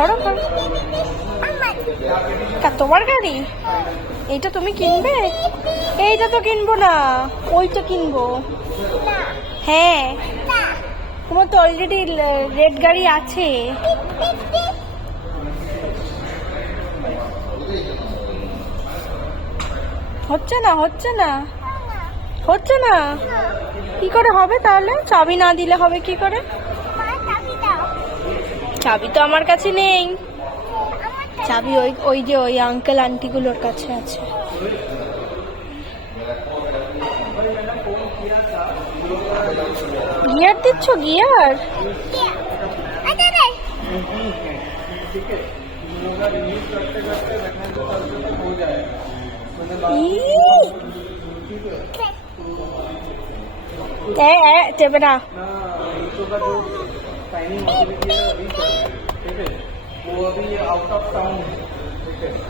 করো তোমার গাড়ি? এইটা তুমি কিনবে? এইটা তো কিনবো না। ওইটা কিনবো। হ্যাঁ। তোমার তো অলরেডি রেড গাড়ি আছে। হচ্ছে না হচ্ছে না। হচ্ছে না। কি করে হবে তাহলে? চাবি না দিলে হবে কি করে? চাবি তো আমার কাছে নেই। চাবি ওই ওই যে ওই আঙ্কেল আন্টিগুলোর কাছে আছে। গিয়ার দিচ্ছ গিয়ার দেবে না। टाइमिंग ठीक है वो अभी आउट ऑफ टाउन है ठीक है